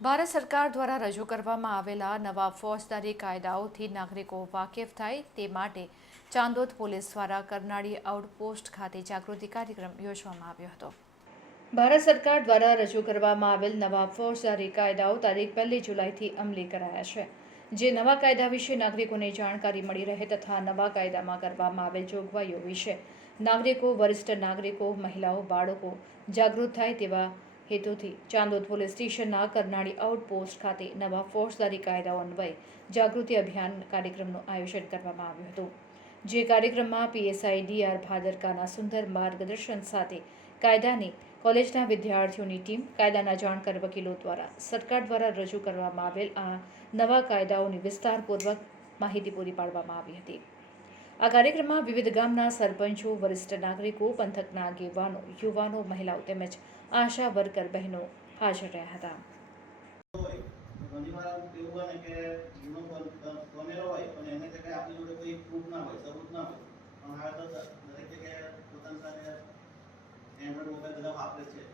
ભારત સરકાર દ્વારા રજૂ કરવામાં આવેલા નવા ફોજદારી કાયદાઓથી નાગરિકો વાકેફ થાય તે માટે ચાંદોદ પોલીસ દ્વારા કરનાળી આઉટપોસ્ટ ખાતે જાગૃતિ કાર્યક્રમ યોજવામાં આવ્યો હતો. ભારત સરકાર દ્વારા રજૂ કરવામાં આવેલ નવા ફોજદારી કાયદાઓ તારીખ પહેલી જુલાઈથી અમલી કરાયા છે. જે નવા કાયદા વિશે નાગરિકોને જાણકારી મળી રહે તથા નવા કાયદામાં કરવામાં આવેલ જોગવાઈઓ વિશે નાગરિકો, વરિષ્ઠ નાગરિકો, મહિલાઓ, બાળકો જાગૃત થાય તેવા હેતુથી ચાંદોદ પોલીસ સ્ટેશનના કરનાળી આઉટપોસ્ટ ખાતે નવા ફોજદારી કાયદાઓ અન્વયે જાગૃતિ અભિયાન કાર્યક્રમનું આયોજન કરવામાં આવ્યું હતું. જે કાર્યક્રમમાં પીએસઆઈ ડીઆર ભાદરકાના સુંદર માર્ગદર્શન સાથે કાયદાની કોલેજના વિદ્યાર્થીઓની ટીમ કાયદાના જાણકાર વકીલો દ્વારા સરકાર દ્વારા રજૂ કરવામાં આવેલ આ નવા કાયદાઓની વિસ્તારપૂર્વક માહિતી પૂરી પાડવામાં આવી હતી. આ કાર્યક્રમમાં વિવિધ ગામના સરપંચો, વરિષ્ઠ નાગરિકો, પંથકના આગેવાનો, યુવાનો, મહિલાઓ તેમજ આશા વર્કર બહેનો હાજર રહ્યા હતા. પ્રૂફ ના હોય સબૂત ના હોય. પણ હવે તો દરેક જગ્યાએ પોતાની સાથે એન્ડ્રોઈડ મોબાઈલ બધા વાપરે છે.